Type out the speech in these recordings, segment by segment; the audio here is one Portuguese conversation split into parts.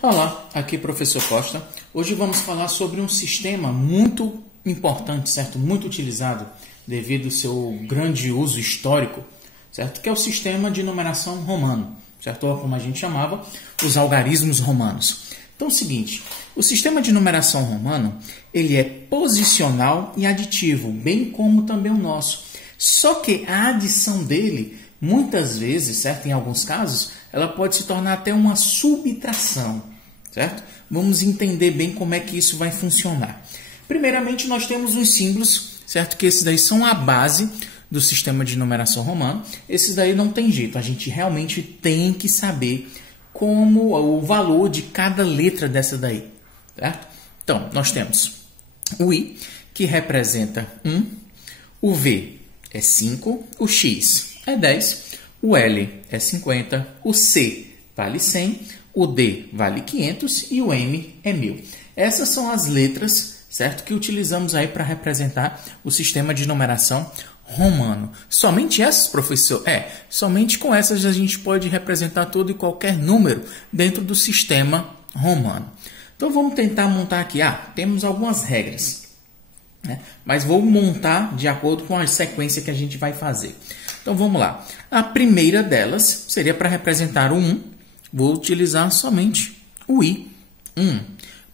Olá, aqui é o professor Costa. Hoje vamos falar sobre um sistema muito importante, certo? Muito utilizado devido ao seu grande uso histórico, certo? Que é o sistema de numeração romano, certo? Ou como a gente chamava, os algarismos romanos. Então é o seguinte, o sistema de numeração romano, ele é posicional e aditivo, bem como também o nosso. Só que a adição dele, muitas vezes, certo? Em alguns casos, ela pode se tornar até uma subtração, certo? Vamos entender bem como é que isso vai funcionar. Primeiramente, nós temos os símbolos, certo? Que esses daí são a base do sistema de numeração romano. Esses daí não tem jeito, a gente realmente tem que saber como o valor de cada letra dessa daí, certo? Então, nós temos o I, que representa 1, o V é 5, o X é 10, o L é 50, o C vale 100, o D vale 500 e o M é 1000. Essas são as letras, certo, que utilizamos aí para representar o sistema de numeração romano. Somente essas, professor? Somente com essas a gente pode representar todo e qualquer número dentro do sistema romano. Então vamos tentar montar aqui. Temos algumas regras, né? Mas vou montar de acordo com a sequência que a gente vai fazer. Então vamos lá. A primeira delas seria para representar o 1. Vou utilizar somente o I, 1.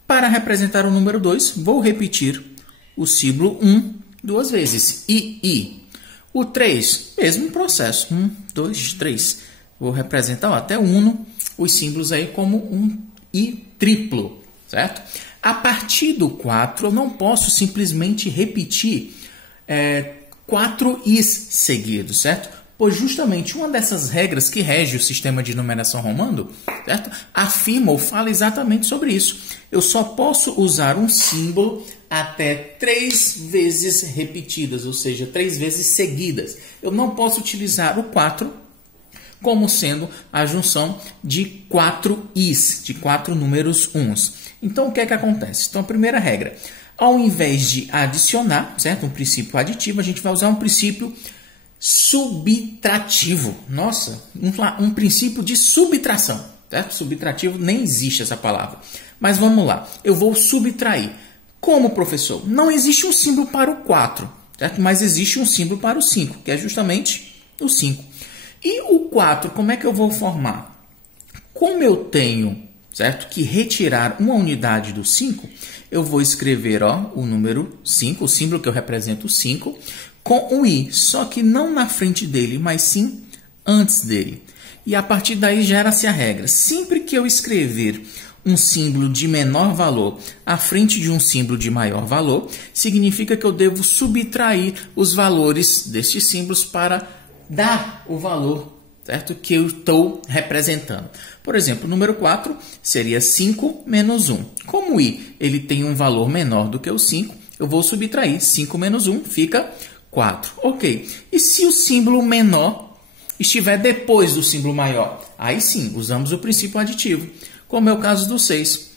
Para representar o número 2, vou repetir o símbolo 1 duas vezes, I. O 3, mesmo processo, 1, 2, 3. Vou representar até o uno, os símbolos aí como um I triplo, certo? A partir do 4, eu não posso simplesmente repetir 4 Is seguidos, certo? Pois justamente uma dessas regras que rege o sistema de numeração romano, certo? Afirma ou fala exatamente sobre isso. Eu só posso usar um símbolo até 3 vezes repetidas, ou seja, 3 vezes seguidas. Eu não posso utilizar o 4 como sendo a junção de 4 Is, de 4 números uns. Então, o que é que acontece? Então, a primeira regra, ao invés de adicionar, certo? Um princípio aditivo, a gente vai usar um princípio subtrativo. Nossa, um princípio de subtração, certo? Subtrativo, nem existe essa palavra. Mas vamos lá, eu vou subtrair. Como, professor? Não existe um símbolo para o 4, certo? Mas existe um símbolo para o 5, que é justamente o 5. E o 4, como é que eu vou formar? Como eu tenho, certo, que retirar uma unidade do 5, eu vou escrever o número 5, o símbolo que eu represento o 5, com o I, só que não na frente dele, mas sim antes dele. E a partir daí gera-se a regra. Sempre que eu escrever um símbolo de menor valor à frente de um símbolo de maior valor, significa que eu devo subtrair os valores destes símbolos para dar o valor, certo, que eu estou representando. Por exemplo, o número 4 seria 5 menos 1. Como o I ele tem um valor menor do que o 5, eu vou subtrair. 5 menos 1 fica 4. Ok. E se o símbolo menor estiver depois do símbolo maior? Aí sim, usamos o princípio aditivo. Como é o caso do 6.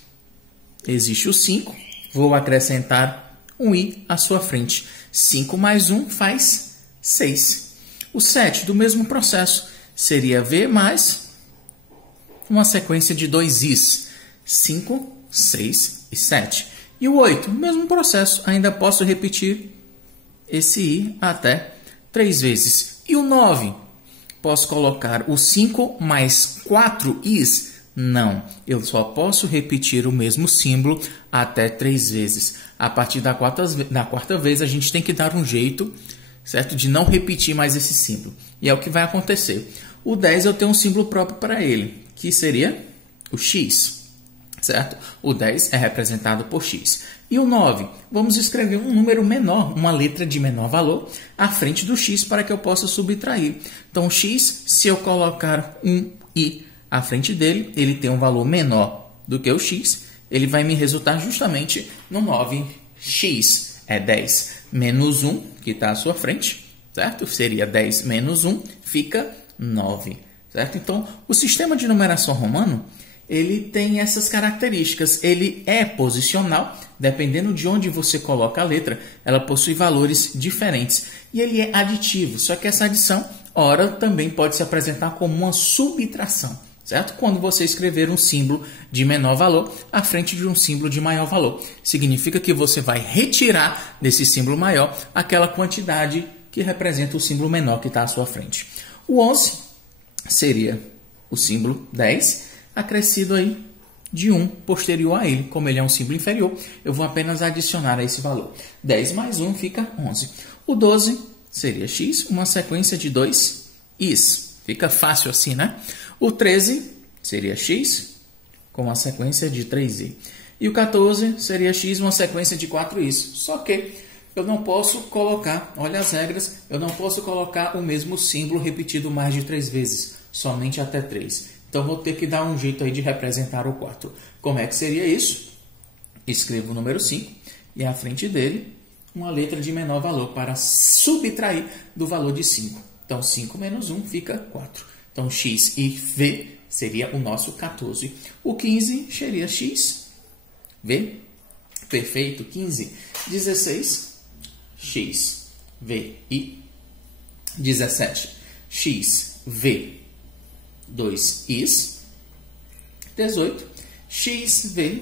Existe o 5, vou acrescentar um I à sua frente. 5 mais 1 faz 6. O 7, do mesmo processo, seria V mais uma sequência de 2 Is. 5, 6 e 7. E o 8, mesmo processo, ainda posso repetir esse I até 3 vezes. E o 9, posso colocar o 5 mais 4 Is? Não, eu só posso repetir o mesmo símbolo até 3 vezes. A partir da quarta vez, a gente tem que dar um jeito, certo, de não repetir mais esse símbolo. E é o que vai acontecer. O 10 eu tenho um símbolo próprio para ele, que seria o X, certo? O 10 é representado por X. E o 9, vamos escrever um número menor, uma letra de menor valor, à frente do X para que eu possa subtrair. Então, o X, se eu colocar um I à frente dele, ele tem um valor menor do que o X, ele vai me resultar justamente no 9. X é 10 menos 1, que está à sua frente, certo? Seria 10 menos 1, fica 9, certo? Então, o sistema de numeração romano, ele tem essas características. Ele é posicional, dependendo de onde você coloca a letra, ela possui valores diferentes. E ele é aditivo, só que essa adição, ora, também pode se apresentar como uma subtração, certo? Quando você escrever um símbolo de menor valor à frente de um símbolo de maior valor. Significa que você vai retirar desse símbolo maior aquela quantidade que representa o símbolo menor que está à sua frente. O 11 seria o símbolo 10, acrescido aí de 1 posterior a ele. Como ele é um símbolo inferior, eu vou apenas adicionar a esse valor. 10 mais 1 fica 11. O 12 seria x, uma sequência de 2 i's. Fica fácil assim, né? O 13 seria x, com uma sequência de 3i. E o 14 seria x, uma sequência de 4i's. Só que eu não posso colocar, olha as regras, eu não posso colocar o mesmo símbolo repetido mais de 3 vezes, somente até 3. Então, vou ter que dar um jeito aí de representar o 4. Como é que seria isso? Escrevo o número 5 e à frente dele uma letra de menor valor para subtrair do valor de 5. Então, 5 menos 1 fica 4. Então, x e v seria o nosso 14. O 15 seria x, v, perfeito, 15. 16, x, v e 17, x, v, 2 i's. 18, x, v,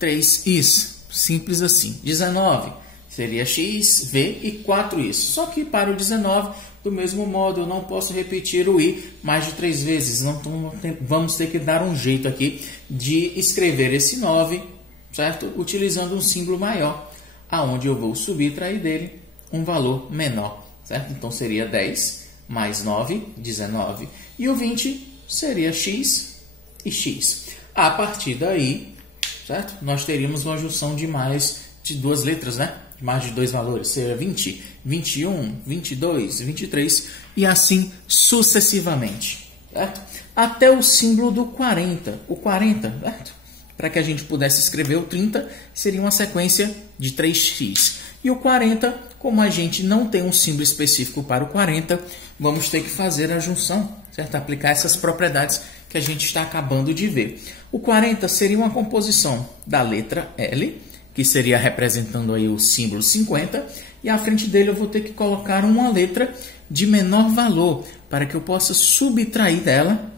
3 i's. Simples assim. 19 seria x, v e 4 i's. Só que para o 19, do mesmo modo, eu não posso repetir o i mais de 3 vezes. Então, vamos ter que dar um jeito aqui de escrever esse 9, certo? Utilizando um símbolo maior, aonde eu vou subtrair dele um valor menor, certo? Então, seria 10 mais 9, 19. E o 20 seria x e x. A partir daí, certo? Nós teríamos uma junção de mais de 2 letras, né? Mais de 2 valores. Seria 20, 21, 22, 23 e assim sucessivamente, certo? Até o símbolo do 40. O 40, certo? Para que a gente pudesse escrever o 30, seria uma sequência de 3x. E o 40, como a gente não tem um símbolo específico para o 40, vamos ter que fazer a junção, certo? Aplicar essas propriedades que a gente está acabando de ver. O 40 seria uma composição da letra L, que seria representando aí o símbolo 50, e à frente dele eu vou ter que colocar uma letra de menor valor, para que eu possa subtrair dela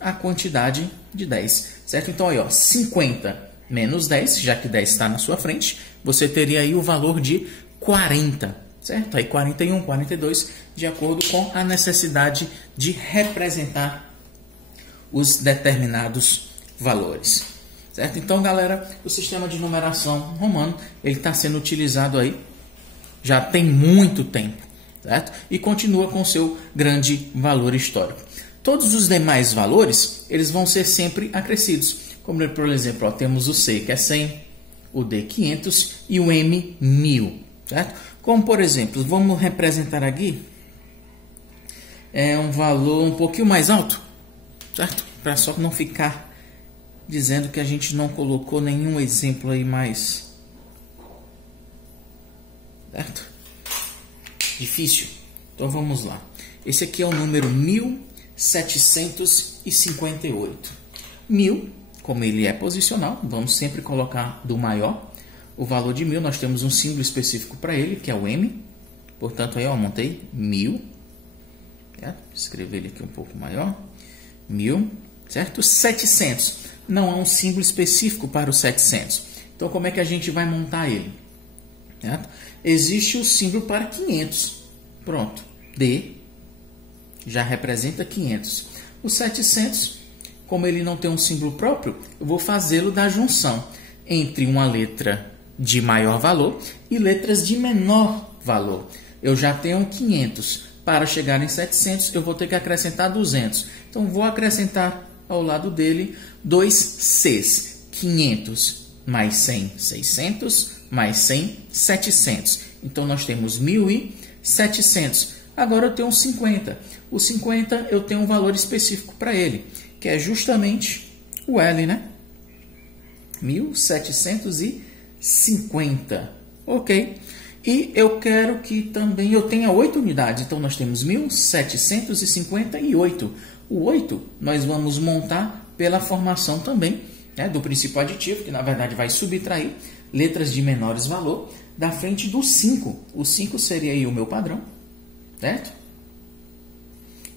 a quantidade de 10, certo? Então, aí, ó, 50 menos 10, já que 10 está na sua frente, você teria aí o valor de 40, certo? Aí 41, 42, de acordo com a necessidade de representar os determinados valores, certo? Então, galera, o sistema de numeração romano, ele está sendo utilizado aí já tem muito tempo, certo? E continua com seu grande valor histórico. Todos os demais valores, eles vão ser sempre acrescidos. Como, por exemplo, ó, temos o C, que é 100, o D, 500 e o M, 1000, certo? Como, por exemplo, vamos representar aqui um valor um pouquinho mais alto, certo? Para só não ficar dizendo que a gente não colocou nenhum exemplo aí mais, certo? Difícil. Então vamos lá. Esse aqui é o número 1758. 1000, como ele é posicional, vamos sempre colocar do maior. O valor de 1000, nós temos um símbolo específico para ele, que é o M. Portanto, aí eu montei 1000. Certo? Escrever ele aqui um pouco maior. 1000, certo? 700. Não há um símbolo específico para o 700. Então, como é que a gente vai montar ele? Certo? Existe o símbolo para 500. Pronto. D já representa 500. O 700, como ele não tem um símbolo próprio, eu vou fazê-lo da junção entre uma letra de maior valor e letras de menor valor. Eu já tenho 500. Para chegar em 700, eu vou ter que acrescentar 200. Então, vou acrescentar ao lado dele 2 Cs. 500 mais 100, 600, mais 100, 700. Então, nós temos 1.700. Agora, eu tenho um 50. O 50, eu tenho um valor específico para ele, que é justamente o L, né? 1750. Ok? E eu quero que também eu tenha 8 unidades. Então, nós temos 1758. O 8, nós vamos montar pela formação também, né, do princípio aditivo, que na verdade vai subtrair letras de menores valor da frente do 5. O 5 seria aí o meu padrão, certo?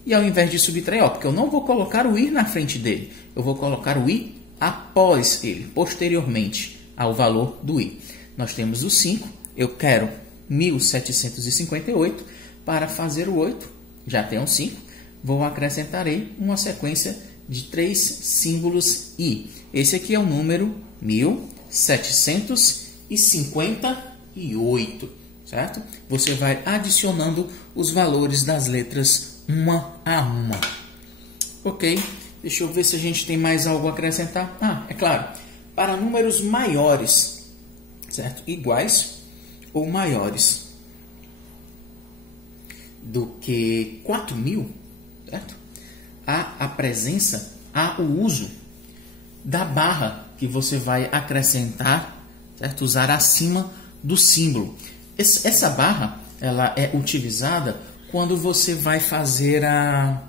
e ao invés de subtrair, porque eu não vou colocar o i na frente dele, eu vou colocar o i após ele, posteriormente ao valor do i. Nós temos o 5, eu quero 1758, para fazer o 8, já tenho 5, vou acrescentar aí uma sequência de 3 símbolos i. Esse aqui é o número 1758, certo? Você vai adicionando os valores das letras uma a uma. Ok? Deixa eu ver se a gente tem mais algo a acrescentar. Ah, é claro, para números maiores, certo? Iguais ou maiores do que 4.000, certo? Há o uso da barra que você vai acrescentar, certo? Usar acima do símbolo. Essa barra, ela é utilizada quando você vai fazer a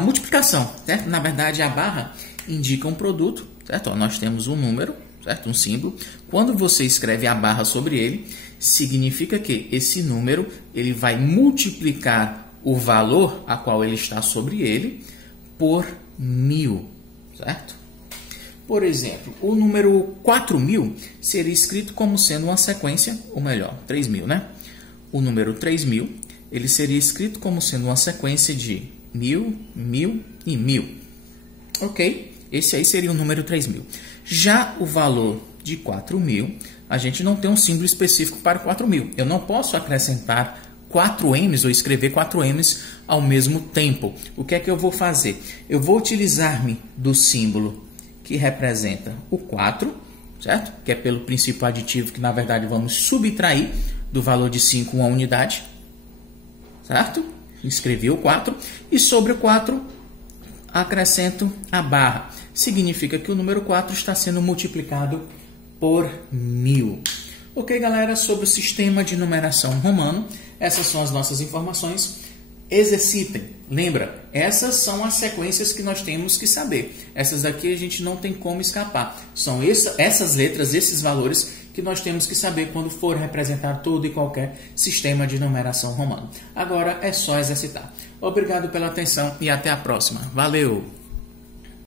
multiplicação, certo? Na verdade, a barra indica um produto, certo? Nós temos um número, certo? Um símbolo. Quando você escreve a barra sobre ele, significa que esse número ele vai multiplicar o valor a qual ele está sobre ele por 1.000, certo? Por exemplo, o número 4.000 seria escrito como sendo uma sequência, ou melhor, 3.000, né? O número 3.000, ele seria escrito como sendo uma sequência de 1.000, 1.000 e 1.000. Ok? Esse aí seria o número 3.000. Já o valor de 4.000, a gente não tem um símbolo específico para 4.000. Eu não posso acrescentar 4Ms ou escrever 4Ms ao mesmo tempo. O que é que eu vou fazer? Eu vou utilizar-me do símbolo que representa o 4, certo? Que é pelo princípio aditivo que, na verdade, vamos subtrair do valor de 5 uma unidade, certo? Escrevi o 4 e sobre o 4 acrescento a barra. Significa que o número 4 está sendo multiplicado por 1.000. Ok, galera? Sobre o sistema de numeração romano, essas são as nossas informações. Exercitem. Lembra, essas são as sequências que nós temos que saber. Essas daqui a gente não tem como escapar. São essas letras, esses valores que nós temos que saber quando for representar todo e qualquer sistema de numeração romano. Agora é só exercitar. Obrigado pela atenção e até a próxima. Valeu!